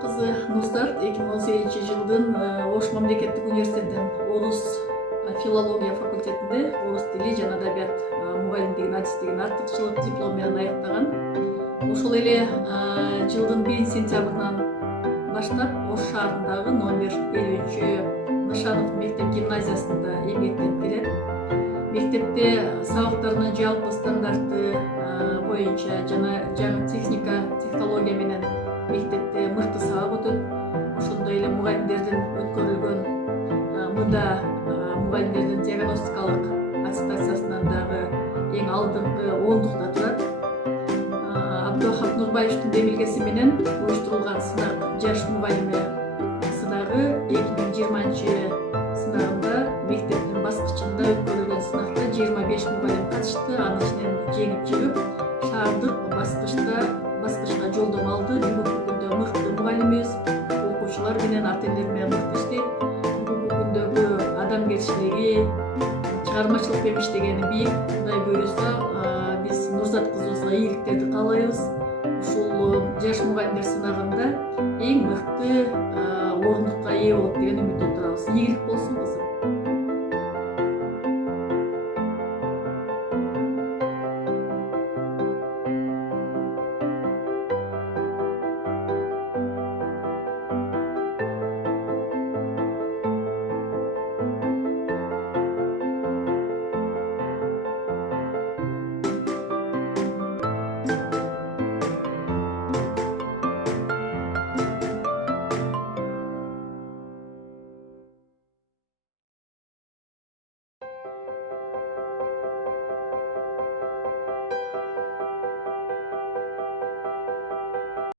кызы Нурзат 2018-жылдын Ош мамлекеттик университетинин орус филология факультетинде орус тили жана адабият мугалимдигин адистигин артыкчылык диплом менен аяктаган. Ошол эле жылдын 1-сентябрынан баштап Ош шаарындагы номер 50-Нышанов мектеп гимназиясында эмгектенип келет. Мектепте сабактарынын жалпы стандарты боюнча жана жаңы технология менен мектепте мыкты сабак өтөт. Ошондой эле мугалимдердин өткөрүлгөн мында мугалимдердин диагностикалык аттестациясынан дагы эң алдыңкы 10-дукта турат. Абдухат Нурбаевдин демилгеси менен уюштурулган сынак жаш мугалими сынагы 2020-сынагында мектептин баскычында өткөрүлгөн сынакта 25 мугалим катышты. Анын ичинен жеңип чыгып, шаардык баскычка жолдомо алды. Бүгүнкү күндө мыкты мугалимибиз, окуучулар менен ата-энелер менен мыкты иштейт. Бүгүнкү күндөгү адамгерчилиги, чыгармачылык менен иштегени бийик. Кудай буйруса, биз Нурзат кызыбызга ийгиликтерди каалайбыз. Ушул жаш мугалимдер сынагында